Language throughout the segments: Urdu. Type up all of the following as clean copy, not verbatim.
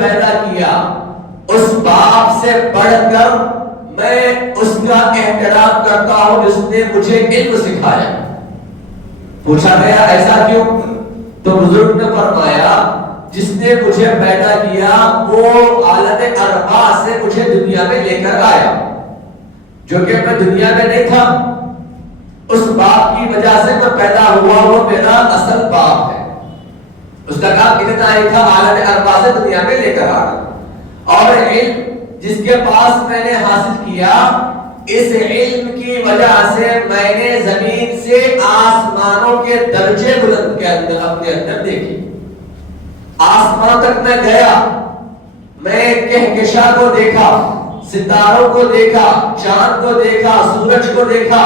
پیدا کیا اس باپ سے بڑھ کر میں اس کا احترام کرتا ہوں جس نے مجھے علم سکھایا۔ پوچھا گیا ایسا کیوں؟ تو بزرگ نے فرمایا جس نے مجھے پیدا کیا وہ عالم ارواح سے مجھے دنیا میں لے کر آیا، جو کہ میں دنیا میں نہیں تھا، اس باپ کی وجہ سے میں پیدا ہوا، وہ میرا اصل باپ ہے۔ اس کا کام اتنا ہی تھا، عالم ارواح سے دنیا میں لے کر آنا۔ اور علم جس کے پاس میں نے حاصل کیا، اس علم کی وجہ سے میں نے زمین سے آسمانوں کے درجے بلند کے اندر اپنے اندر دیکھی۔ آسمان تک میں گیا، میں کہکشاں کو دیکھا، ستاروں کو دیکھا، چاند کو دیکھا، سورج کو دیکھا،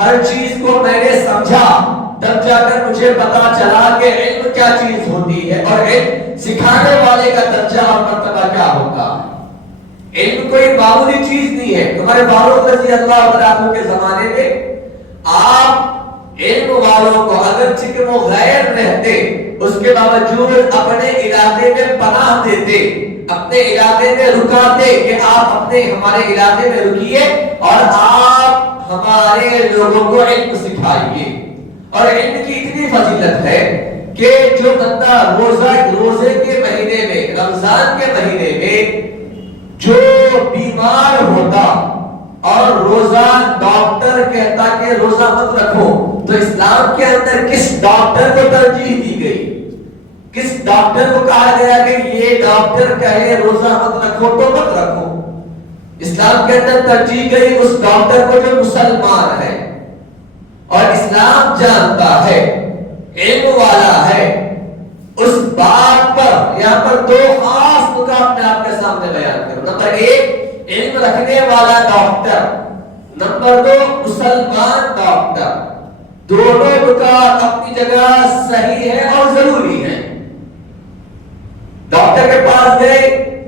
ہر چیز کو میں نے سمجھا، تب جا کر مجھے پتا چلا کہ علم کیا چیز ہوتی ہے اور علم سکھانے والے کا درجہ اور مرتبہ کیا ہوتا ہے۔ علم کوئی معمولی چیز نہیں ہے۔ تمہارے فاروق رضی اللہ عنہ کے زمانے میں آپ علم والوں کو اگرچہ کہ وہ غیر رہتے، اس کے باوجود اپنے علاقے میں پناہ دیتے، اپنے علاقے میں رکاتے کہ آپ ہمارے علاقے میں رکیے اور آپ ہمارے لوگوں کو علم سکھائیے۔ اور علم کی اتنی فضیلت ہے کہ جو بندہ روزے کے مہینے میں، رمضان کے مہینے میں جو بیمار ہوتا اور روزہ ڈاکٹر کہتا کہ روزہ مت رکھو، تو اسلام کے اندر کس ڈاکٹر کو ترجیح دی گئی؟ کس ڈاکٹر کو کہا گیا کہ یہ ڈاکٹر کہے روزہ مت رکھو تو مت رکھو؟ اسلام کے اندر ترجیح گئی اس ڈاکٹر کو جو مسلمان ہے اور اسلام جانتا ہے، علم والا ہے۔ اس بات پر یہاں پر دو خاص نکات میں آپ کے سامنے بیان کروں۔ نمبر ایک، علم رکھنے والا ڈاکٹر، نمبر دو، مسلمان ڈاکٹر۔ دونوں نکات اپنی جگہ صحیح ہے اور ضروری ہے۔ ڈاکٹر کے پاس گئے،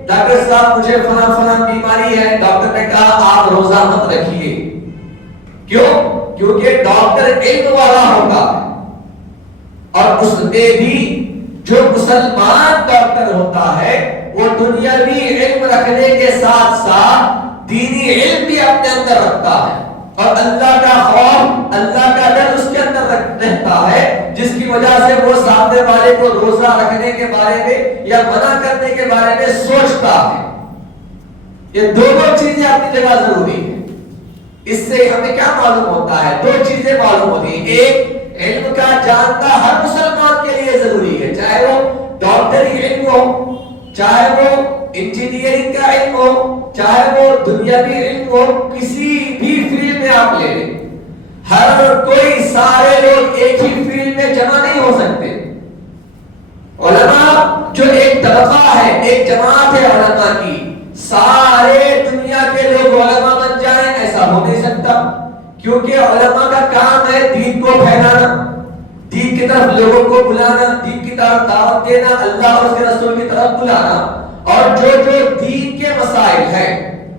ڈاکٹر صاحب مجھے فلاں بیماری ہے، ڈاکٹر نے کہا آپ روزہ مت رکھیے۔ کیوں؟ کیونکہ ڈاکٹر علم والا ہوگا اور اس میں بھی جو مسلمان ڈاکٹر ہوتا ہے وہ دنیاوی علم رکھنے کے ساتھ ساتھ دینی علم بھی اپنے اندر رکھتا ہے اور اللہ کا خوف، اللہ کا ڈر اس کے اندر رہتا ہے، جس کی وجہ سے وہ سامنے والے کو روزہ رکھنے کے بارے میں یا منع کرنے کے بارے میں سوچتا ہے۔ یہ دونوں چیزیں اپنی جگہ ضروری ہیں۔ اس سے ہمیں کیا معلوم ہوتا ہے؟ دو چیزیں معلوم ہوتی ہیں۔ ایک، علم کا جاننا ہر مسلمان کے لیے ضروری ہے، چاہے وہ ڈاکٹری علم ہو، چاہے وہ انجینئرنگ کا علم ہو، چاہے وہ دنیاوی علم ہو، کسی بھی فیلڈ میں آپ لے لیں، ہر کوئی، سارے لوگ ایک ہی فیلڈ میں جمع نہیں ہو سکتے۔ علماء جو ایک طبقہ ہے، ایک جماعت ہے علماء کی، سارے دنیا کے لوگ علماء بن جائیں ایسا ہو نہیں سکتا، کیونکہ علماء کا کام ہے دین کو پھیلانا، دین کی طرف لوگوں کو بلانا، دین کی طرف دعوت دینا، اللہ اور اس کے رسول کی طرف بلانا۔ اور جو دین کے مسائل ہیں،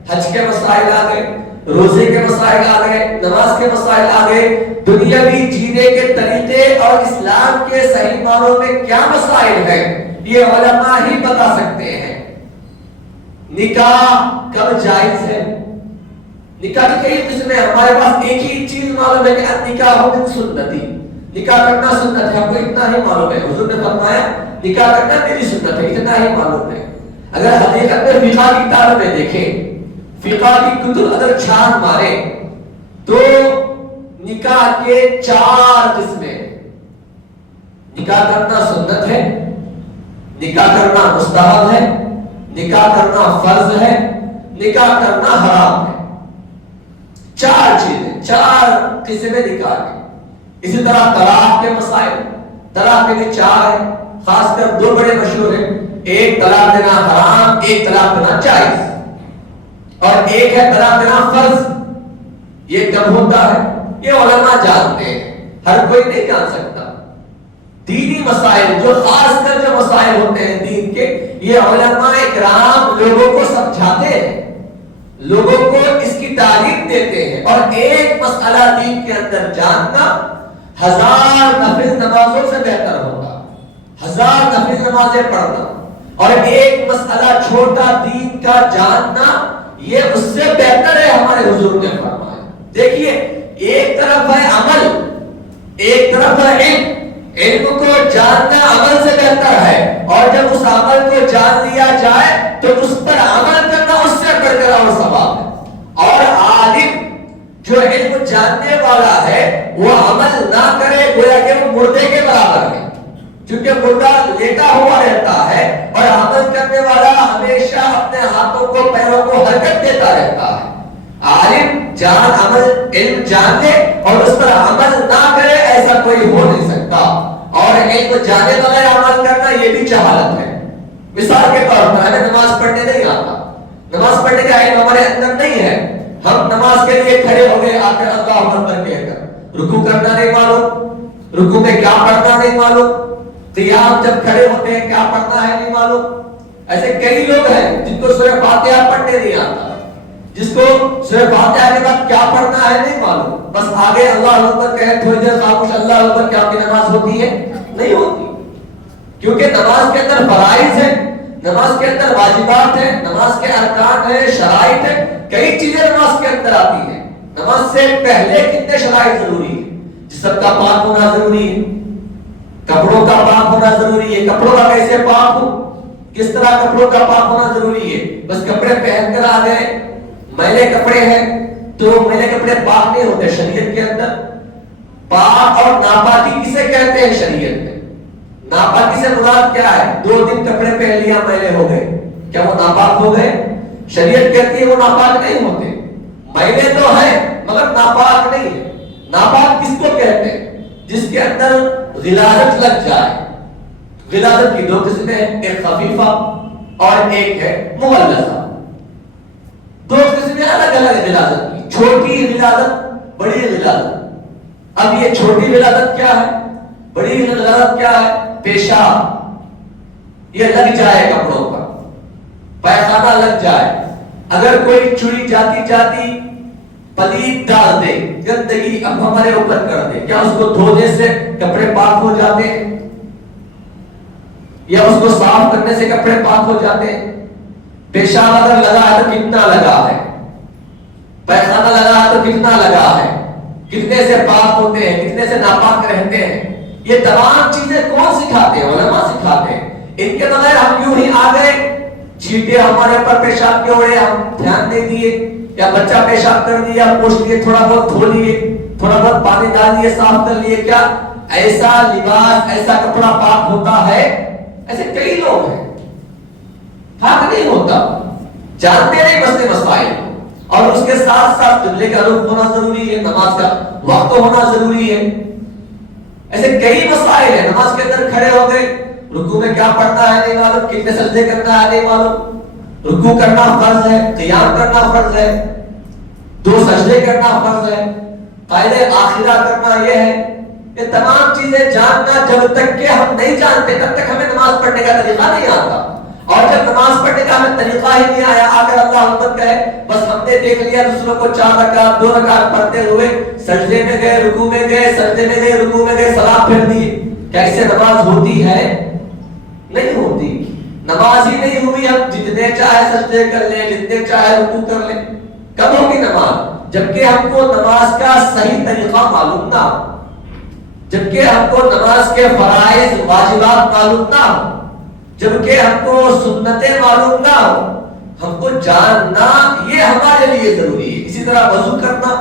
حج کے مسائل آ گئے، روزے کے مسائل آ گئے، نماز کے مسائل آ گئے، دنیاوی جینے کے طریقے اور اسلام کے صحیح معنوں میں کیا مسائل ہیں، یہ علماء ہی بتا سکتے ہیں۔ نکاح کب جائز ہے؟ نکاح کی کئی قسمیں، ہمارے پاس ایک ہی چیز معلوم ہے کہ نکاح من سنتی، نکاح کرنا سنت ہے، ہم کو اتنا ہی معلوم ہے۔ حضور نے فرمایا نکاح کرنا میری سنت ہے، اتنا ہی معلوم ہے۔ اگر حقیقت میں فقہ کی کتاب میں دیکھیں، فقہ کی کتب اگر چھان مارے تو نکاح کے 4 قسمیں، نکاح کرنا سنت ہے، نکاح کرنا مستحب ہے، نکاح کرنا فرض ہے، نکاح کرنا حرام ہے۔ 4 چیزیں، 4 قسمیں نکاح کی۔ اسی طرح طلاق کے مسائل، طلاق کے بھی 4 ہیں، خاص کر 2 بڑے مشہور ہیں، ایک طلاق دینا حرام، ایک طلاق دینا جائز، اور ایک ہے طلاق دینا فرض۔ یہ کب ہوتا ہے؟ یہ علماء جانتے ہیں، ہر کوئی نہیں جان سکتا۔ دینی مسائل، جو خاص کر جو مسائل ہوتے ہیں دین کے، یہ علماء اکرام لوگوں کو سمجھاتے ہیں، لوگوں کو اس کی تعلیم دیتے ہیں۔ اور ایک مسئلہ دین کے اندر جاننا 1000 نفل نمازوں سے بہتر ہوگا۔ 1000 نفل نمازیں پڑھنا، اور ایک مسئلہ چھوٹا دین کا جاننا یہ اس سے بہتر ہے. ہمارے حضور نے فرمایا. دیکھیے ایک طرف ہے عمل، ایک طرف ہے علم. علم کو جاننا عمل سے بہتر ہے، اور جب اس عمل کو جان لیا جائے تو اس پر عمل کرنا اس سے بڑھ کر اور ثواب ہے. اور عالم جو علم جاننے والا ہے وہ عمل نہ کرے گویا کہ وہ مردے کے برابر ہے، کیونکہ مردہ لیٹا ہوا رہتا ہے اور عمل کرنے والا ہمیشہ اپنے ہاتھوں کو پیروں کو حرکت دیتا رہتا ہے. عالم علم جان لے اور اس پر عمل نہ کرے ایسا کوئی ہو نہیں سکتا. اور علم جانے بغیر عمل کرنا یہ بھی جہالت ہے. مثال کے طور پر ہمیں نماز پڑھنے نہیں آتا، نماز پڑھنے کا علم ہمارے اندر نہیں ہے، ہم نماز کے لیے کھڑے ہو گئے، آخر اللہ اکبر کہہ کر رکوع کرنا نہیں معلوم، رکوع میں کیا پڑھنا نہیں معلوم، قیام جب کھڑے ہوتے ہیں کیا پڑھنا ہے نہیں معلوم. ایسے کئی لوگ ہیں جن کو سورہ فاتحہ پڑھنے نہیں آتا، جس کو سورہ فاتحہ کے بعد کیا پڑھنا ہے نہیں معلوم، بس آگے اللہ اکبر کہے تھوڑی دیر خاموش اللہ اکبر. کیا آپ کی نماز ہوتی ہے؟ نہیں ہوتی. کیونکہ نماز کے اندر فرائض ہیں، نماز کے اندر واجبات ہیں، نماز کے ارکان ہیں، شرائط ہیں، کئی چیزیں نماز کے اندر آتی ہیں. نماز سے پہلے کتنے شرائط ضروری ہیں؟ جسم کا پاک ہونا ضروری ہے، کپڑوں کا پاک ہونا ضروری ہے. کپڑوں کا کیسے پاک ہو، کس طرح کپڑوں کا پاک ہونا ضروری ہے؟ بس کپڑے پہن کر آ گئے، میلے کپڑے ہیں تو میلے کپڑے پاک نہیں ہوتے. شریعت کے اندر پاک اور ناپاکی کسے کہتے ہیں؟ شریعت میں ناپاکی سے مراد کیا ہے؟ 2 دن کپڑے پہن لیا میلے ہو گئے، کیا وہ ناپاک ہو گئے؟ شریعت کہتی ہے وہ ناپاک نہیں ہوتے، میلے تو ہیں مگر ناپاک نہیں ہے. ناپاک کس کو کہتے ہیں؟ جس کے اندر غلاظت لگ جائے. غلاظت کی 2 قسمیں ہیں، ایک خفیفہ اور ایک ہے مغلظہ. 2 قسمیں الگ الگ غلاظت کی، چھوٹی غلاظت، بڑی غلاظت. اب یہ چھوٹی غلاظت کیا ہے، بڑی غلاظت کیا ہے؟ پیشاب یہ لگ جائے کپڑوں پر، پیخانہ لگ جائے، اگر کوئی چوری جاتی جاتی پلید ڈال دے، گندگی اب ہمارے اوپر کر دے، کیا اس کو دھونے سے کپڑے پاک ہو جاتے ہیں؟ یا اس کو صاف کرنے سے کپڑے پاک ہو جاتے ہیں؟ پیشاب اگر لگا ہے تو کتنا لگا ہے، پیخانہ لگا ہے تو کتنا لگا ہے، کتنے سے پاک ہوتے ہیں، کتنے سے ناپاک رہتے ہیں. یہ تمام چیزیں کون سکھاتے ہیں؟ علماء سکھاتے ہیں. ان کے بغیر ہم یوں ہی آ گئے، چھینٹے ہمارے پر پیشاب کے اڑے، ہم دھیان نہیں دیے، یا بچہ پیشاب کر دیا پوچھ لیے، تھوڑا بہت دھو لیے، تھوڑا بہت پانی ڈال لیے، صاف کر لیے. کیا ایسا لباس ایسا کپڑا پاک ہوتا ہے؟ ایسے کئی لوگ ہیں، پاک نہیں ہوتا، جانتے نہیں مسئلے مسائل. اور اس کے ساتھ ساتھ قبلے کا رخ ہونا ضروری ہے، نماز کا وقت ہونا ضروری ہے. ایسے کئی مسائل ہیں. نماز کے اندر کھڑے ہو گئے، رکوع میں کیا پڑھنا ہے نہیں معلوم، کتنے سجدے کرنا ہے نہیں معلوم، رکوع کرنا فرض ہے، قیام کرنا فرض ہے، 2 سجدے کرنا فرض ہے، قائد آخرہ کرنا یہ ہے. یہ تمام چیزیں جاننا جب تک کہ ہم نہیں جانتے تب تک ہمیں نماز پڑھنے کا طریقہ نہیں آتا. اور جب نماز پڑھنے کا ہمیں طریقہ ہی نہیں آیا، آ کر اللہ اکبر کہے، بس ہم نے دیکھ لیا دوسروں کو 4 رکعت 2 رکعت پڑھتے ہوئے سجدے میں گئے، رکوع میں گئے، سجدے میں گئے، رکوع میں گئے، سلام پھیر دیے. کیا اس سے نماز ہوتی ہے؟ نہیں ہوتی. نماز ہی نہیں ہوئی. ہم جتنے چاہے سجدے کر لیں، جتنے چاہے رکوع کر لیں، کب ہوگی نماز؟ جبکہ ہم کو نماز کا صحیح طریقہ معلوم نہ ہو، جبکہ ہم کو نماز کے فرائض واجبات معلوم نہ ہو، جبکہ ہم کو سنتیں معلوم نہ ہو. ہم کو جاننا یہ ہمارے لیے ضروری ہے. اسی طرح وضو کرنا،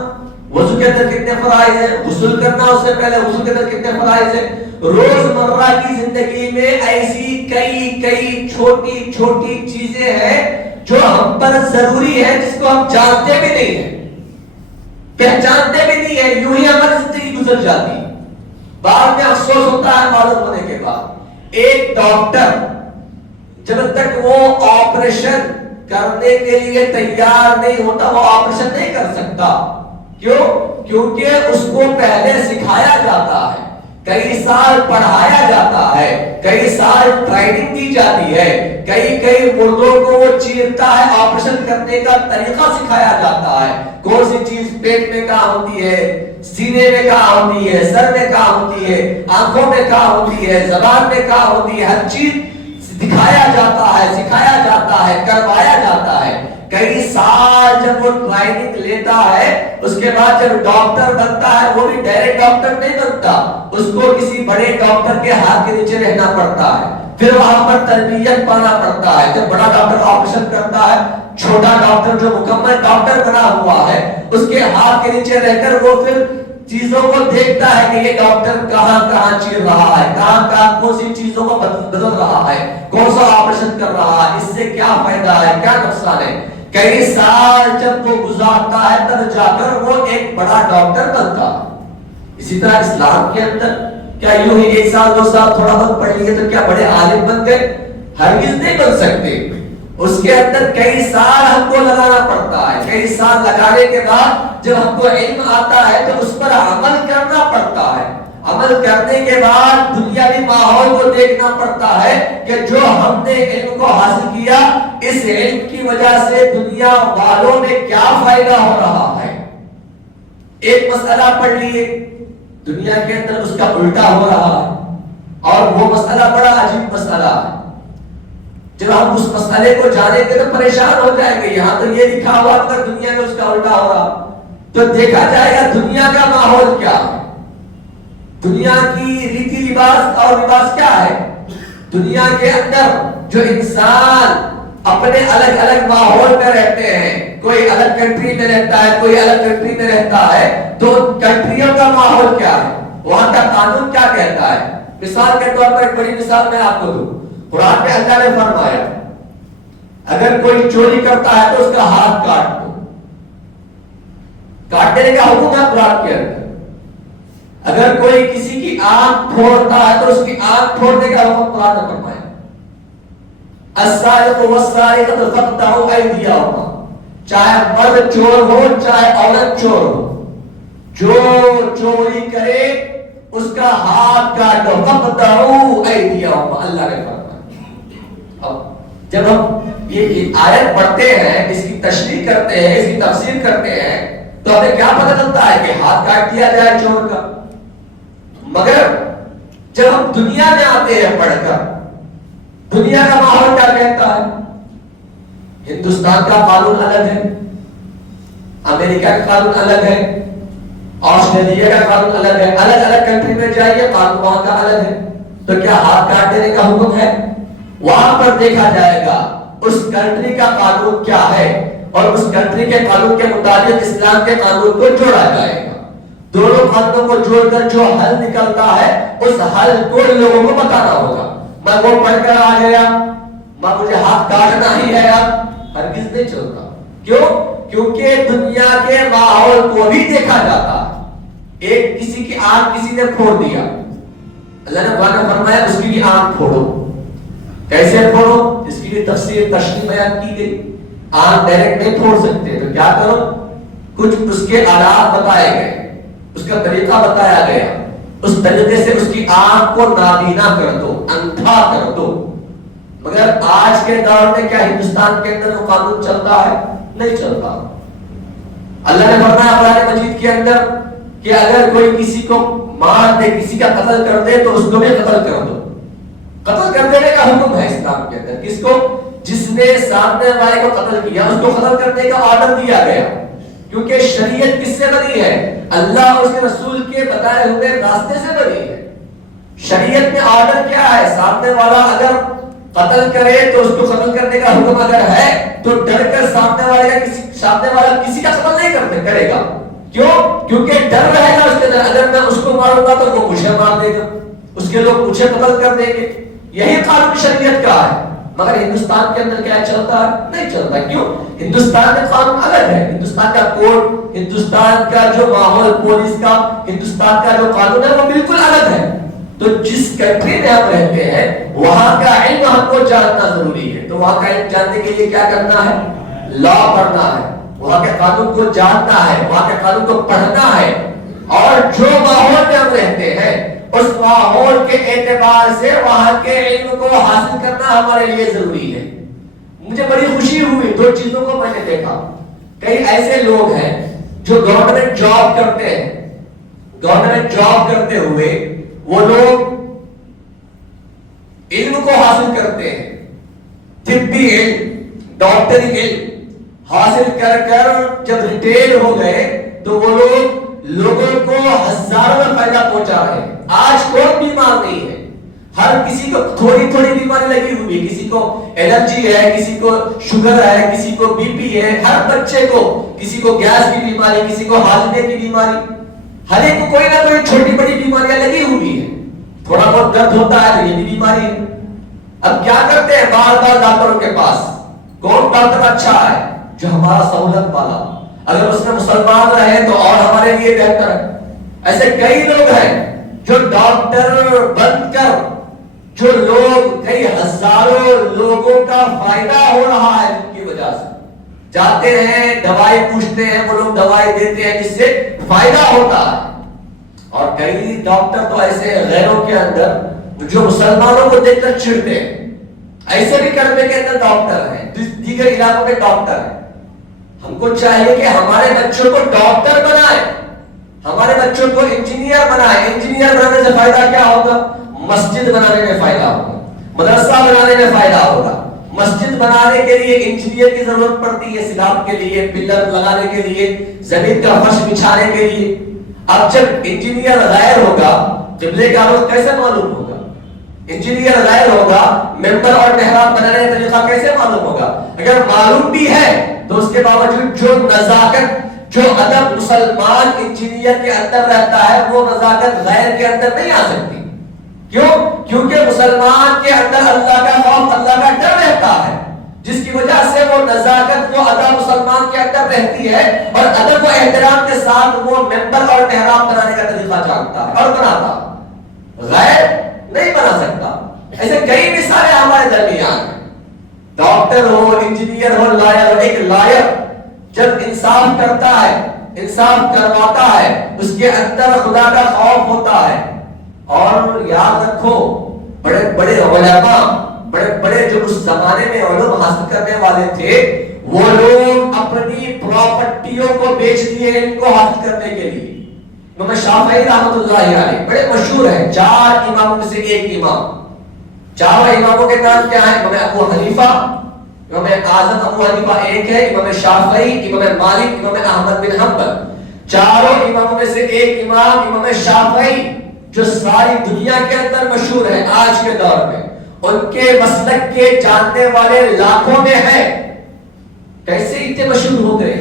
وضو کے اندر کتنے فرائض ہیں، غسل کرنا اس سے پہلے غسل کے اندر کتنے فرائض ہیں. روزمرہ کی زندگی میں ایسی کئی چھوٹی چھوٹی چیزیں ہیں جو ہم پر ضروری ہے، جس کو ہم جانتے بھی نہیں ہیں، پہچانتے بھی نہیں ہیں، یوں ہی ہماری زندگی گزر جاتی. بعد میں افسوس ہوتا ہے معلوم ہونے کے بعد. ایک ڈاکٹر جب تک وہ آپریشن کرنے کے لیے تیار نہیں ہوتا وہ آپریشن نہیں کر سکتا. کیوں؟ کیونکہ اس کو پہلے سکھایا جاتا ہے، کئی سال پڑھایا جاتا ہے، کئی سال ٹریننگ دی جاتی ہے، کئی مردوں کو وہ چیرتا ہے، آپریشن کرنے کا طریقہ سکھایا جاتا ہے. کون سی چیز پیٹ میں کہاں ہوتی ہے، سینے میں کہاں ہوتی ہے، سر میں کہاں ہوتی ہے، آنکھوں میں کہاں ہوتی ہے، زبان میں کہاں ہوتی ہے، ہر چیز دکھایا جاتا ہے، سکھایا جاتا ہے، کروایا جاتا ہے. کئی سال جب وہ ٹریننگ لیتا ہے، اس کے بعد جب ڈاکٹر بنتا ہے، وہ بھی ڈائریکٹ ڈاکٹر نہیں بنتا، اس کو کسی بڑے ڈاکٹر کے ہاتھ کے نیچے رہنا پڑتا ہے، پھر وہاں پر تربیت پانا پڑتا ہے. جب بڑا ڈاکٹر آپریشن کرتا ہے، چھوٹا ڈاکٹر جو مکمل ڈاکٹر بنا ہوا ہے، اس کے ہاتھ کے نیچے رہ کر وہ پھر چیزوں کو دیکھتا ہے کہ یہ ڈاکٹر کہاں کہاں چیر رہا ہے، کہاں کہاں کون سی چیزوں کو بدل رہا ہے، کون سا آپریشن کر رہا ہے، اس سے کیا فائدہ ہے، کیا نقصان ہے. کئی سال جب وہ گزارتا ہے تب جا کر وہ ایک بڑا ڈاکٹر بنتا ہے. اسی طرح اسلام کے اندر کیا یوں ہی ایک سال دو سال تھوڑا بہت پڑھ لیے تو کیا بڑے عالم بن گئے؟ ہرگز نہیں بن سکتے. اس کے اندر کئی سال ہم کو لگانا پڑتا ہے. کئی سال لگانے کے بعد جب ہم کو علم آتا ہے تو اس پر عمل کرنا پڑتا ہے. عمل کرنے کے بعد دنیاوی ماحول کو دیکھنا پڑتا ہے کہ جو ہم نے علم کو حاصل کیا، اس علم کی وجہ سے دنیا والوں میں کیا فائدہ ہو رہا ہے. ایک مسئلہ پڑھ لیے، دنیا کے اندر اس کا الٹا ہو رہا ہے، اور وہ مسئلہ بڑا عجیب مسئلہ ہے. جب ہم اس مسئلے کو جانیں گے تو پریشان ہو جائیں گے. یہاں تو یہ لکھا ہوا اگر دنیا میں اس کا الٹا ہو رہا تو دیکھا جائے گا دنیا کا ماحول کیا ہے، دنیا کی ریتی لباس اور لباس کیا ہے. دنیا کے اندر جو انسان اپنے الگ الگ ماحول میں رہتے ہیں، کوئی الگ کنٹری میں رہتا ہے، کوئی الگ کنٹری میں رہتا ہے، تو کنٹریوں کا ماحول کیا ہے، وہاں کا قانون کیا کہتا ہے. مثال کے طور پر ایک بڑی مثال میں آپ کو دوں. قرآن میں اللہ نے فرمایا اگر کوئی چوری کرتا ہے تو اس کا ہاتھ کاٹ دو. کاٹ دینے کا حکم ہے قرآن کے اندر. اگر کوئی کسی کی آنکھ پھوڑتا ہے تو اس کی آنکھ پھوڑنے کا حکم قرآن نے فرمایا. السارق والسارقۃ فاقطعوا ایدیہما. چاہے مرد چور ہو چاہے عورت چور ہو، جو چوری کرے اس کا ہاتھ کاٹو. فاقطعوا ایدیہما، اللہ نے فرمایا. اب جب ہم یہ آیت پڑھتے ہیں، اس کی تشریح کرتے ہیں، اس کی تفسیر کرتے ہیں، تو ہمیں کیا پتہ چلتا ہے کہ ہاتھ کاٹ دیا جائے چور کا. مگر جب ہم دنیا میں آتے ہیں پڑھ کر، دنیا کا ماحول کیا کہتا ہے. ہندوستان کا قانون الگ ہے، امریکہ کا قانون الگ ہے، آسٹریلیا کا قانون الگ ہے. الگ الگ کنٹری میں جائیے قانون وہاں کا الگ ہے. تو کیا ہاتھ کاٹ دینے کا حکم ہے؟ وہاں پر دیکھا جائے گا اس کنٹری کا قانون کیا ہے، اور اس کنٹری کے قانون کے مطابق اسلام کے قانون کو جوڑا جائے گا. دونوں قانونوں کو جوڑ کر جو حل نکلتا ہے اس حل کو لوگوں کو بتانا ہوگا. میں وہ پڑھ کر آ گیا، مجھے ہاتھ کاٹنا ہی ہے، اب ہرگز نہیں چلتا. کیوں؟ کیونکہ دنیا کے ماحول کو بھی دیکھا جاتا ہے. ایک کسی کی آنکھ کسی نے پھوڑ دیا، اللہ نے قرآن میں فرمایا اس کی بھی آنکھ پھوڑو. کیسے پھوڑو؟ اس کی بھی تفسیر تشریح بیان کی گئی. آنکھ ڈائریکٹ نہیں پھوڑ سکتے تو کیا کرو؟ کچھ اس کے آلات بتائے گئے، اس کا طریقہ بتایا گیا. اس طریقے سے اس کی آنکھ کو نابینا کر دو، اندھا کر دو. مگر آج کے دور میں کیا ہندوستان کے اندر وہ قانون چلتا ہے؟ نہیں چلتا. اللہ نے فرمایا قرآن مجید کے اندر کہ اگر کوئی کسی کو مار دے، کسی کا قتل کر دے تو اس کو بھی قتل کر دو. قتل کر دینے کا حکم ہے اسلام کے اندر. کس کو؟ جس نے سامنے والے کو قتل کیا اس کو قتل کرنے کا آرڈر دیا گیا. کیونکہ شریعت کس سے بنی ہے؟ اللہ اور اس کے رسول کے بتائے ہوئے راستے سے بنی ہے. شریعت میں آرڈر کیا ہے؟ سامنے والا اگر قتل کرے تو اس کو قتل کرنے کا حکم اگر ہے تو ڈر کر سامنے والا کسی کا قتل نہیں کرے گا. کیوں؟ کیونکہ ڈر رہے گا اس کے اندر، اگر میں اس کو ماروں گا تو وہ مجھے مار دے گا، اس کے لوگ مجھے قتل کر دیں گے. یہی قانون شریعت کا ہے. مگر ہندوستان کے اندر کیا چلتا ہے؟ نہیں چلتا. کیوں؟ ہندوستان میں قانون الگ ہے. ہندوستان کا کوڈ، ہندوستان کا جو ماحول پولیس کا، ہندوستان کا جو قانون ہے وہ بالکل الگ ہے. تو جس کنٹری میں ہم رہتے ہیں وہاں کا علم ہم کو جاننا ضروری ہے. تو وہاں کا علم جاننے کے لیے کیا کرنا ہے؟ لا پڑھنا ہے، وہاں کے قانون کو جاننا ہے، وہاں کے قانون کو پڑھنا ہے. اور جو ماحول میں ہم رہتے ہیں اس ماحول کے اعتبار سے وہاں کے علم کو حاصل کرنا ہمارے لیے ضروری ہے. مجھے بڑی خوشی ہوئی دو چیزوں کو میں نے دیکھا. کئی ایسے لوگ ہیں جو گورنمنٹ جاب کرتے ہیں، گورنمنٹ جاب کرتے ہوئے وہ لوگ علم کو حاصل کرتے ہیں، طبی علم، ڈاکٹری علم حاصل کر کر جب ریٹائر ہو گئے تو وہ لوگوں کو ہزاروں میں فائدہ پہنچا رہے ہیں. آج کوئی بیمار نہیں ہے. ہر کسی کو تھوڑی تھوڑی بیماری لگی ہوئی ہے. کسی کو الرجی ہے, کسی کو شوگر ہے, کسی کو بی پی ہے. ہر بچے کو, کسی کو گیس کی بیماری, کسی کو ہاضمے کی بیماری, ہر ایک کو کوئی نہ کوئی چھوٹی بڑی بیماریاں لگی ہوئی ہیں. تھوڑا بہت درد ہوتا ہے تو یہ بھی بیماری ہے. اب کیا کرتے ہیں, بار بار ڈاکٹروں کے پاس. کون ڈاکٹر اچھا ہے؟ جو ہمارا سہولت والا, اگر اس میں مسلمان رہے تو اور ہمارے لیے بہتر ہے. ایسے کئی لوگ ہیں جو ڈاکٹر بن کر جو لوگ کئی ہزاروں لوگوں کا فائدہ ہو رہا ہے ان کی وجہ سے, جاتے ہیں دوائی پوچھتے ہیں, وہ لوگ دوائی دیتے ہیں جس سے فائدہ ہوتا ہے. اور کئی ڈاکٹر تو ایسے غیروں کے اندر جو مسلمانوں کو دیکھ کر چھڑتے ہیں. ایسے بھی کرنے کے اندر ڈاکٹر ہیں, دیگر علاقوں میں ڈاکٹر ہیں. ہم کو چاہیے کہ ہمارے بچوں کو ڈاکٹر بنائیں, ہمارے بچوں کو انجینئر بنائیں. انجینئر بنانے سے فائدہ کیا ہوگا؟ مسجد بنانے میں فائدہ ہوگا, مدرسہ بنانے میں فائدہ ہوگا. مسجد بنانے کے لیے انجینئر کی ضرورت پڑتی ہے, سلاب کے لیے, پلر لگانے کے لیے, زمین کا فرش بچھانے کے لیے. اب جب انجینئر غیر ہوگا, قبلے کا رخ کیسے معلوم ہوگا؟ انجینئر غیر ہوگا, ممبر اور محراب بنانے کا طریقہ کیسے معلوم ہوگا؟ اگر معلوم بھی ہے تو اس کے باوجود جو نزاکت, جو ادب مسلمان انجینئر کے اندر رہتا ہے, وہ نزاکت غیر کے اندر نہیں آ سکتی. کیوں؟ کیونکہ مسلمان کے اندر اللہ کا خوف, اللہ کا ڈر رہتا ہے, جس کی وجہ سے وہ نزاکت, وہ ادب مسلمان کے اندر رہتی ہے, اور ادب و احترام کے ساتھ وہ ممبر اور محراب بنانے کا طریقہ جانتا ہے اور بناتا ہے. غیر نہیں بنا سکتا. ایسے کئی مثالیں ہمارے درمیان ہیں. ڈاکٹر ہو, انجینئر ہو, لائر ہو. ایک لائر جب انصاف کرتا ہے, انصاف کرواتا ہے, اس کے اندر خدا کا خوف ہوتا ہے. اور یاد رکھو, بڑے بڑے علماء, بڑے بڑے جو اس زمانے میں علوم حاصل کرنے والے تھے, وہ لوگ اپنی پراپرٹیوں کو بیچ دیے ان کو حاصل کرنے کے لیے. امام شافعی رحمۃ اللہ علیہ بڑے مشہور ہیں, 4 اماموں میں سے ایک امام. 4 اماموں کے نام کیا ہیں؟ امام ابو حنیفہ, امام اعظم ابو حنیفہ ایک ہے, امام شافعی, امام مالک, امام احمد بن حنبل. 4 اماموں میں سے ایک امام امام شافعی, جو ساری دنیا کے اندر مشہور ہے آج کے دور میں. ان کے مسلک کے جاننے والے لاکھوں میں ہیں. کیسے اتنے مشہور ہو گئے؟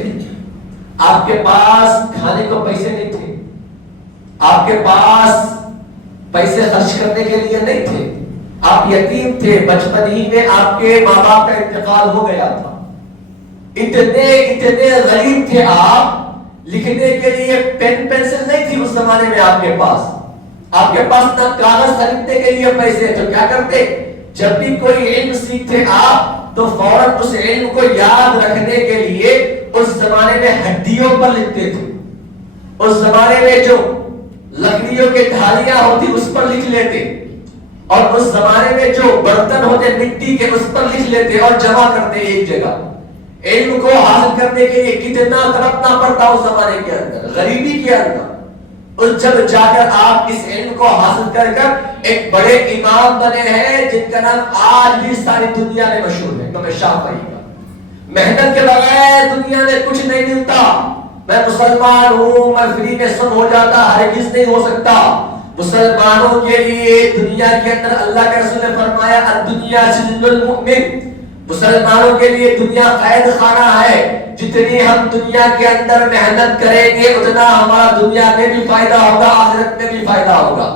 آپ کے پاس کھانے کو پیسے نہیں تھے, آپ کے پاس پیسے خرچ کرنے کے لیے نہیں تھے, آپ یتیم تھے, بچپن ہی میں آپ کے ماں باپ کا انتقال ہو گیا تھا. اتنے غریب تھے آپ, لکھنے کے لیے پین پینسل نہیں تھی اس زمانے میں آپ کے پاس. آپ کے پاس نہ کاغذ خریدنے کے لیے پیسے. تو کیا کرتے؟ جب بھی کوئی علم سیکھتے آپ تو فوراً اس علم کو یاد رکھنے کے لیے اس زمانے میں ہڈیوں پر لکھتے تھے. اس زمانے میں جو لکڑیوں کے ڈھالیاں ہوتی اس پر لکھ لیتے, اور اس زمانے میں جو برتن ہوتے مٹی کے اس پر لکھ لیتے اور جمع کرتے ایک جگہ. علم کو حاصل کرنے کے لیے کتنا تڑپنا پڑتا اس زمانے کے اندر, غریبی کے اندر. اور جب جا کر آپ اس علم کو حاصل کر کر ایک بڑے امام بنے ہیں جن کا نام آج بھی ساری دنیا میں مشہور ہے, امام شافعی کا. محنت کے بغیر دنیا میں کچھ نہیں ملتا. میں مسلمان ہوں, میں فری میں سب ہو جاتا, ہرگز نہیں ہو سکتا. مسلمانوں کے لیے دنیا کے اندر اللہ کے رسول نے فرمایا الدنیا سجن المؤمن, مسلمانوں کے لیے دنیا قید خانہ ہے. جتنی ہم دنیا کے اندر محنت کریں گے اتنا ہمارا دنیا میں بھی فائدہ ہوگا, آخرت میں بھی فائدہ ہوگا.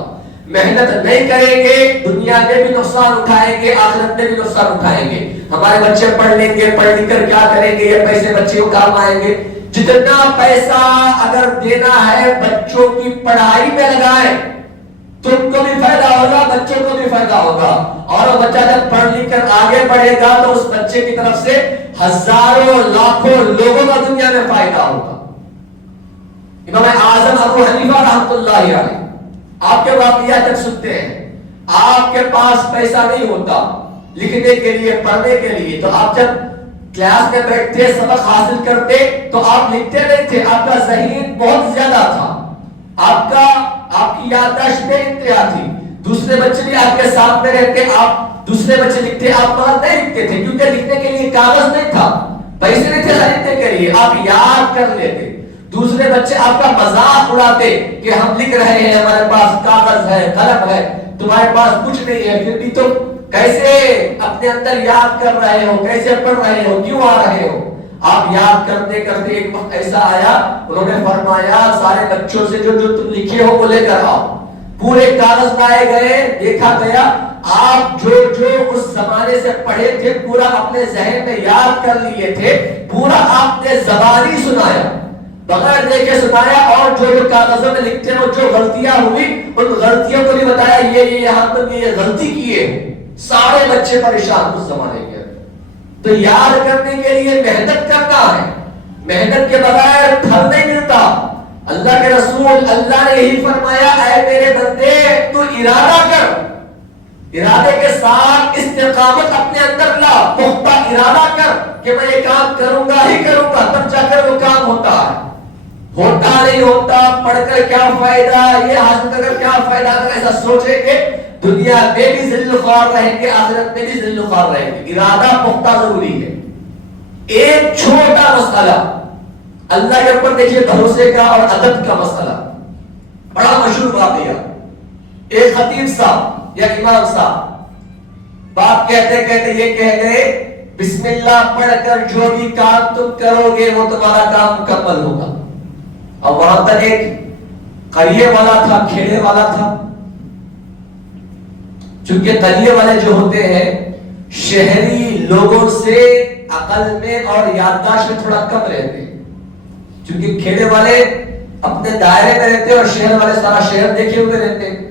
محنت نہیں کریں گے دنیا میں بھی نقصان اٹھائیں گے, آخرت میں بھی نقصان اٹھائیں گے. ہمارے بچے پڑھ لیں گے, پڑھ لکھ کر کیا کریں گے؟ یہ پیسے بچے کو کام آئیں گے. جتنا پیسہ اگر دینا ہے بچوں کی پڑھائی میں لگائیں, تم کو بھی فائدہ ہوگا, بچوں کو بھی فائدہ ہوگا. اور وہ بچہ جب پڑھ لکھ کر آگے بڑھے گا تو اس بچے کی طرف سے ہزاروں لاکھوں لوگوں کا دنیا میں فائدہ ہوگا. امام اعظم ابو حنیفہ رحمۃ اللہ علیہ, آپ کے واقعات جب سنتے ہیں, آپ کے پاس پیسہ نہیں ہوتا لکھنے کے لیے, پڑھنے کے لیے, تو آپ جب کلاس میں بیٹھتے, سبق حاصل کرتے تو آپ لکھتے نہیں تھے. آپ کا ذہن بہت زیادہ تھا, آپ کی یادداشت بے انتہا تھی. دوسرے بچے بھی آپ کے ساتھ میں رہتے, آپ دوسرے بچے لکھتے آپ وہاں نہیں لکھتے تھے کیونکہ لکھنے کے لیے کاغذ نہیں تھا، پیسے نہیں تھے خریدنے کے لیے، آپ یاد کر لیتے۔ دوسرے بچے آپ کا مذاق اڑاتے کہ ہم لکھ رہے ہیں، ہمارے پاس کاغذ ہے، قلم ہے، تمہارے پاس کچھ نہیں ہے، پھر بھی تم کیسے اپنے اندر یاد کر رہے ہو، کیسے پڑھ رہے ہو، کیوں آ رہے ہو؟ آپ یاد کرتے کرتے ایک وقت ایسا آیا، انہوں نے فرمایا سارے بچوں سے جو جو تم لکھے ہو وہ لے کر آؤ۔ پورے کاغذ لائے گئے، دیکھا گیا آپ جو جو اس زمانے سے پڑھے تھے پورا اپنے ذہن میں یاد کر لیے تھے، پورا آپ نے زبانی سنایا، بغیر دیکھے سنایا، اور جو جو کاغذوں میں لکھتے ہیں جو غلطیاں ہوئی ان غلطیوں کو بھی بتایا، یہ یہاں پر یہ غلطی کیے۔ سارے بچے پریشان اس زمانے کے۔ تو یاد کرنے کے لیے محنت کرنا ہے، محنت کے بغیر پھل نہیں ملتا۔ اللہ کے رسول اللہ نے یہی فرمایا، اے میرے بندے تو ارادہ کر، ارادے کے ساتھ استقامت اپنے اندر لا، پختہ ارادہ کر کہ میں یہ کام کروں گا ہی کروں گا، تب جا کر وہ کام ہوتا ہے۔ ہوتا نہیں ہوتا، پڑھ کر کیا فائدہ، یہ حاصل کر کیا فائدہ، اگر ایسا سوچیں گے دنیا میں بھی ذل خوار رہیں گے، آخرت میں بھی ذل خوار رہیں گے۔ ارادہ پختہ ضروری ہے۔ ایک چھوٹا مسئلہ اللہ کے اوپر دیکھیے بھروسے کا اور ادب کا مسئلہ، بڑا مشہور واقعہ۔ ایک خطیب صاحب یا امام صاحب بات کہتے کہتے یہ کہہ گئے، بسم اللہ پڑھ کر جو بھی کام تم کرو گے وہ تمہارا کام مکمل ہوگا۔ اور وہاں پر ایک قریے والا تھا، کھیڑے والا تھا، چونکہ قریے والے جو ہوتے ہیں شہری لوگوں سے عقل میں اور یادداشت میں تھوڑا کم رہتے ہیں، چونکہ کھیڑے والے اپنے دائرے میں رہتے اور شہر والے سارا شہر دیکھے ہوئے رہتے ہیں۔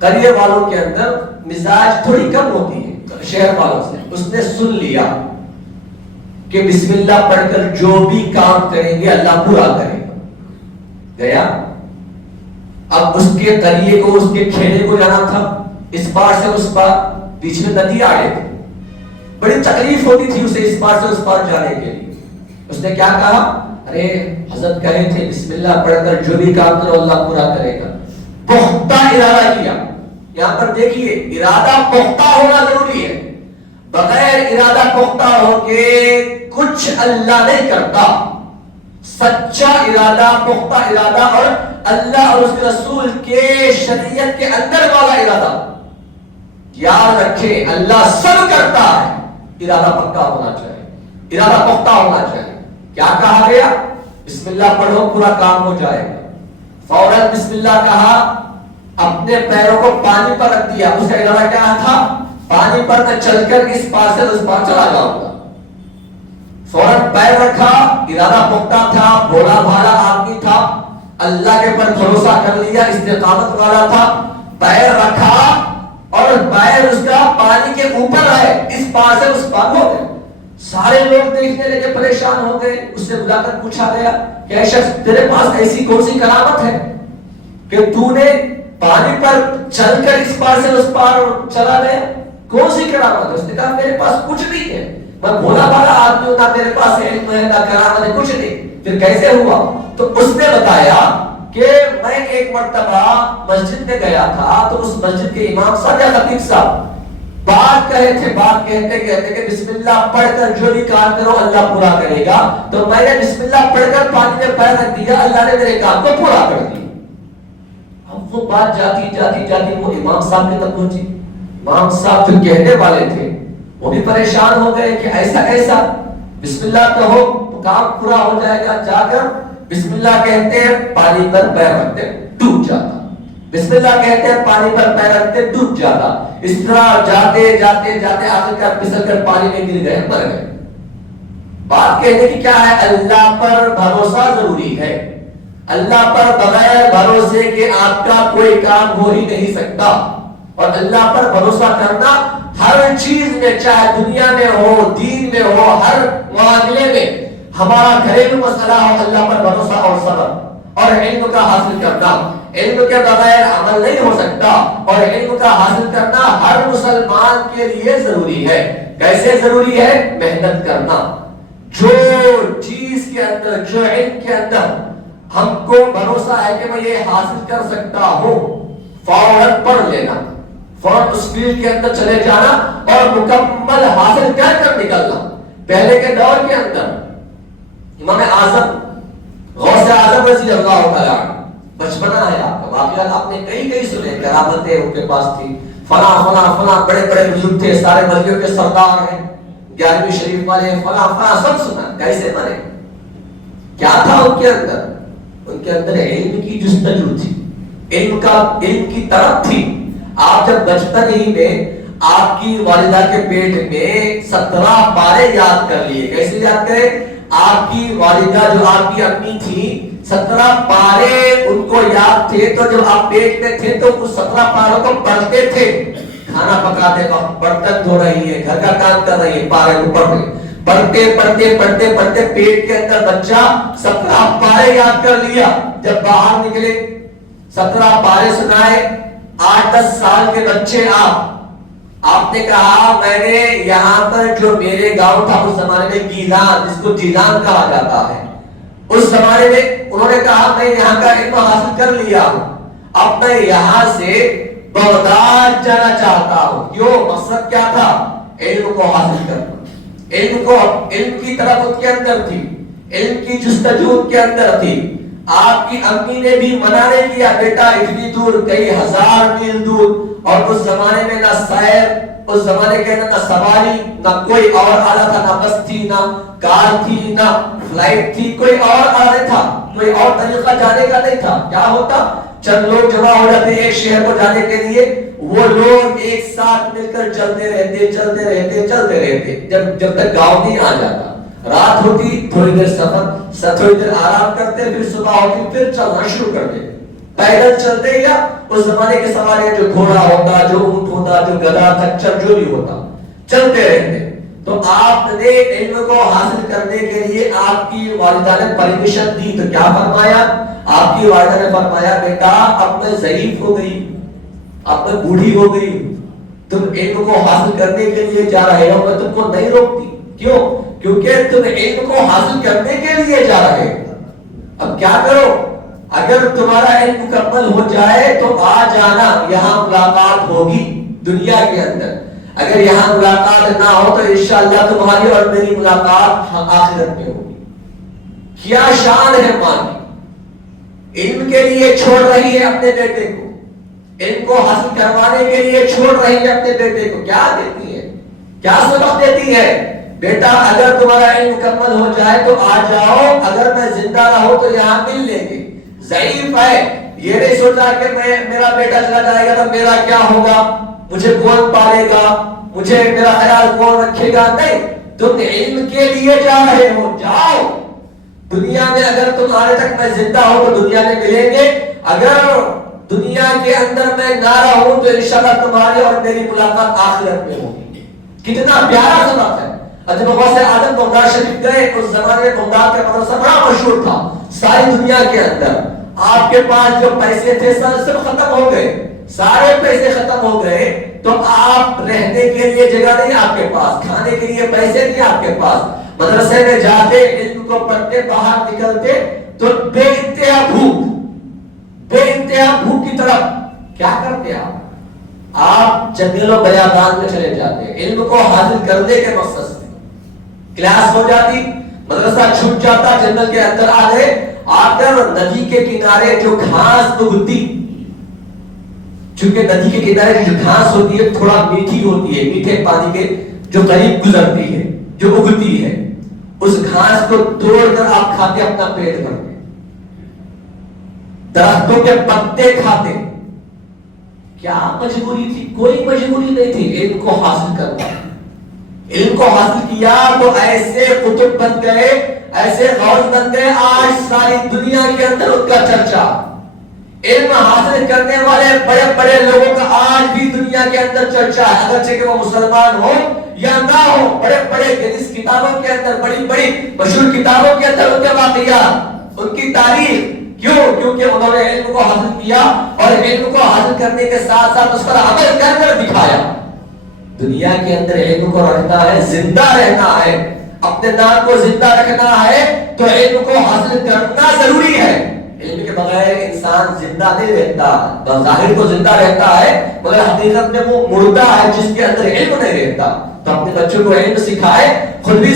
قریے والوں کے اندر مزاج تھوڑی کم ہوتی ہے شہر والوں سے۔ اس نے سن لیا کہ بسم اللہ پڑھ کر جو بھی کام کریں گے اللہ پورا کرے گا۔ گیا، اب اس کے قریے کو، اس کے کھیڑے کو جانا تھا، اس پار سے اس پار، بیچ میں ندی آڑے تھی، بڑی تکلیف ہوتی تھی اسے اس پار سے اس پار جانے کے لیے۔ اس نے کیا کہا، ارے حضرت کہے تھے بسم اللہ پڑھ کر جو بھی کام کرو اللہ پورا کرے گا۔ پختہ ارادہ کیا۔ یہاں پر دیکھیے ارادہ پختہ ہونا ضروری ہے، بغیر ارادہ پختہ ہو کے کچھ اللہ نہیں کرتا۔ سچا ارادہ، پختہ ارادہ اور اللہ اور اس کے رسول کے شریعت کے اندر والا ارادہ، یاد رکھیں اللہ سب کرتا ہے، ارادہ پکا ہونا چاہیے، ارادہ پختہ ہونا چاہیے۔ کیا کہا گیا، بسم اللہ پڑھو پورا کام ہو جائے گا۔ فوراً بسم اللہ کہا، اپنے پیروں کو پانی پر رکھ دیا۔ اس کا ارادہ کیا تھا، پانی پر میں چل کر اس پار سے اس پار چلا جاؤں گا۔ فوراً پیر رکھا، ارادہ پختہ تھا، بھولا بھالا آدمی تھا، اللہ کے پر بھروسہ کر لیا، استقامت والا تھا۔ پیر رکھا اور پیر اس کا پانی کے اوپر ہے، اس پار سے اس پار ہو گئے۔ سارے لوگ دیکھنے لگے، پریشان ہو گئے۔ اس سے بلا کر پوچھا گیا کہ اے شخص تیرے پاس ایسی کون سی کرامت ہے کہ تو نے پانی پر چل کر اس پار سے اس پار چلا گیا؟ کون سی کرامت ہے؟ اس نے کہا میرے پاس کچھ نہیں ہے، میں بھولا بھالا آدمی ہوں، نہ میرے پاس علم ہے نہ کرامت ہے، کچھ نہیں۔ پھر کیسے ہوا؟ تو اس نے بتایا کہ میں ایک مرتبہ مسجد میں گیا تھا، تو اس مسجد کے امام صاحب یا خطیب صاحب بات کہے تھے، بات کہتے کہتے کہ بسم اللہ پڑھ کر جو بھی کام کرو اللہ پورا کرے گا، تو میں نے بسم اللہ پڑھ کر پانی میں پیر رکھ دیا، اللہ نے میرے کام کو پورا کر دیا۔ اب وہ بات جاتی جاتی جاتی وہ امام صاحب کے تک پہنچی۔ امام صاحب جو کہنے والے تھے وہ بھی پریشان ہو گئے کہ ایسا کیسا، بسم اللہ کہو کام پورا ہو جائے گا۔ جا کر بسم اللہ کہتے ہیں، پانی پر پیر رکھتے ڈوب جاتا، بسم اللہ کہتے ہیں پانی پر پیر رکھتے ڈوب جاتا۔ اس طرح جاتے جاتے جاتے آخر کار پھسل کر پانی میں گر گئے، مر گئے۔ بات کہنے کی کیا ہے، اللہ پر بھروسہ ضروری ہے۔ اللہ پر بغیر بھروسے کے آپ کا کوئی کام ہو ہی نہیں سکتا، اور اللہ پر بھروسہ کرنا ہر چیز میں، چاہے دنیا میں ہو، دین میں ہو، ہر معاملے میں، ہمارا گھریلو مسئلہ ہو، اللہ پر بھروسہ اور صبر اور علم کا حاصل کرنا۔ علم کے بغیر عمل نہیں ہو سکتا، اور علم کا حاصل کرنا ہر مسلمان کے لیے ضروری ہے۔ کیسے ضروری ہے؟ محنت کرنا۔ جو چیز کے اندر، جو علم کے اندر ہم کو بھروسہ ہے کہ میں یہ حاصل کر سکتا ہوں، فوراً پڑھ لینا، فوراً اس فیلڈ کے اندر چلے جانا اور مکمل حاصل کر کر نکلنا. پہلے کے دور کے اندر امام اعظم غوث اعظم رضی اللہ تعالیٰ بچپنا ہے آپ کا، واقعات آپ نے کئی سنے، کرامتیں ان کے پاس تھی، فلاں فلاں فلاں بڑے بڑے بزرگ تھے، سارے ولیوں کے سردار ہیں، 11ویں شریف والے فلاں فلاں سب سنا. کیسے بنے؟ کیا تھا ان کے اندر؟ ان کے اندر علم کی جستجو تھی، علم کی طرف تھی. آپ جب بچپن ہی میں آپ کی والدہ کے پیٹ میں 17 پارے یاد کر لیے. کیسے یاد کرے؟ آپ کی والدہ جو آپ کی امی تھی 17 پارے ان کو یاد تھے، تو جب آپ پیٹ میں تھے تو اس 17 پاروں کو پڑھتے تھے. کھانا پکاتے وقت، برتن دھو رہی ہے، گھر کا کام کر رہی ہے، پارے کو پڑھ رہی، پڑھتے پیٹ کے اندر بچہ 17 پارے یاد کر لیا. جب باہر نکلے 17 پارے سنائے. 8-10 سال کے بچے آپ نے کہا میں نے یہاں پر جو میرے گاؤں تھا اس زمانے میں گیلان، جس کو جیلان کہا جاتا ہے، اس زمانے میں انہوں نے کہا میں یہاں کا علم حاصل کر لیا ہوں، اب میں یہاں سے بغداد جانا چاہتا ہوں. کیوں؟ مقصد کیا تھا؟ علم کو حاصل کرنا. علم کی طرف ان کے اندر تھی، علم کی جستجو ان کے اندر تھی. آپ کی امی نے بھی منع نہیں کیا بیٹا اتنی دور، کئی ہزار میل دور. اور اس زمانے میں نہ سیر، اس زمانے کے اندر نہ سواری، نہ کوئی اور آلہ تھا، نہ بس تھی، نہ کار تھی، نہ فلائٹ تھی، کوئی اور آلہ تھا، کوئی اور طریقہ جانے کا نہیں تھا. کیا ہوتا؟ چند لوگ جمع ہو جاتے ایک شہر کو جانے کے لیے، وہ لوگ ایک ساتھ مل کر چلتے رہتے جب تک گاؤں نہیں آ جاتا. رات ہوتی، تھوڑی دیر سفر، تھوڑی دیر آرام کرتے، پھر صبح ہوتی، پھر چلنا شروع کر دیتے. پیدل چلتے یا اس زمانے کے سواری جو گھوڑا ہوتا، جو اونٹ ہوتا، جو گدھا، خچر جو بھی ہوتا، چلتے رہتے. تو آپ نے علم کو حاصل کرنے کے لیے آپ کی والدہ نے پرمیشن دی، تو کیا فرمایا؟ آپ کی والدہ نے فرمایا بیٹا اب میں ضعیف ہو گئی، اب میں بوڑھی ہو گئی، تم علم کو حاصل کرنے کے لیے جا رہے ہو، میں تم کو نہیں روکتی. کیوں؟ کیونکہ تم علم کو حاصل کرنے کے لیے جا رہے ہو. اب کیا کرو؟ اگر تمہارا علم مکمل ہو جائے تو آ جانا، یہاں ملاقات ہوگی دنیا کے اندر. اگر یہاں ملاقات نہ ہو تو انشاءاللہ تمہاری اور میری ملاقات آخرت میں ہوگی. کیا شان ہے ماں کی، علم کے لیے چھوڑ رہی ہے اپنے بیٹے کو، علم کو حاصل کروانے کے لیے چھوڑ رہی ہے اپنے بیٹے کو. کیا دیتی ہے؟ کیا سبق دیتی ہے؟ بیٹا اگر تمہارا علم مکمل ہو جائے تو آ جاؤ، اگر میں زندہ رہوں تو یہاں مل لیں گے. ضعیف ہے، یہ نہیں سوچا کہ میرا بیٹا چلا جائے گا تو میرا کیا ہوگا، مجھے کون پالے گا، مجھے میرا خیال کون رکھے گا. نہیں، تم علم کے لیے جا رہے ہو، جاؤ. دنیا میں اگر تمہارے تک میں زندہ ہوں تو دنیا میں ملیں گے، اگر دنیا کے اندر میں نہ رہوں تو انشاءاللہ تمہاری اور میری ملاقات آخرت میں ہوگی. کتنا پیارا سبق ہے. جب غوث اعظم بغداد شریف گئے اس زمانے میں بغداد کا مدرسہ بڑا مشہور تھا ساری دنیا کے اندر. آپ کے پاس جو پیسے تھے سب ختم ہو گئے، سارے پیسے ختم ہو گئے، تو آپ رہنے کے لیے جگہ نہیں آپ کے پاس، کھانے کے لیے پیسے نہیں آپ کے پاس. مدرسے میں جاتے، علم کو پڑھتے، باہر نکلتے تو بے انتہا بھوک کی طرف کیا کرتے آپ جنگل و بیابان میں چلے جاتے علم کو حاصل کرنے کے مقصد سے. کلاس ہو جاتی، مدرسہ چھوٹ جاتا، جنگل کے اندر آ گئے، آ کر ندی کے کنارے جو گھاس اگتی، چونکہ ندی کے کنارے جو گھاس ہوتی ہے تھوڑا میٹھی ہوتی ہے، میٹھے پانی کے جو قریب گزرتی ہے، جو اگتی ہے، اس گھاس کو توڑ کر آپ کھاتے، اپنا پیٹ بھرتے. درختوں کے پتے کھاتے. کیا مجبوری تھی؟ کوئی مجبوری نہیں تھی. علم کو حاصل کرنا، علم کو حاصل کیا تو ایسے قطب بن گئے، ایسے غوث بن گئے. آج ساری دنیا کے اندر ان کا چرچا. علم حاصل کرنے والے بڑے بڑے لوگوں کا آج بھی دنیا کے اندر چرچا ہے، اگرچہ کہ وہ مسلمان ہو یا نہ ہو. بڑے بڑے گنس کتابوں کے اندر، بڑی بڑی مشہور کتابوں کے اندر ان کے واقعات، ان کی تاریخ. کیوں؟ کیونکہ انہوں نے علم کو حاصل کیا اور علم کو حاصل کرنے کے ساتھ ساتھ اس پر عمل کر کر دکھایا. دنیا کے اندر علم کو رکھنا ہے، زندہ رہنا ہے، اپنے نام کو زندہ رکھنا ہے تو علم کو حاصل کرنا ضروری ہے. علم کے بغیر انسان زندہ نہیں رہتا، بظاہر تو زندہ رہتا ہے مگر حقیقت میں وہ مردہ ہے جس کے اندر علم نہیں رہتا. تو اپنے بچوں کو علم سکھائے، خود بھی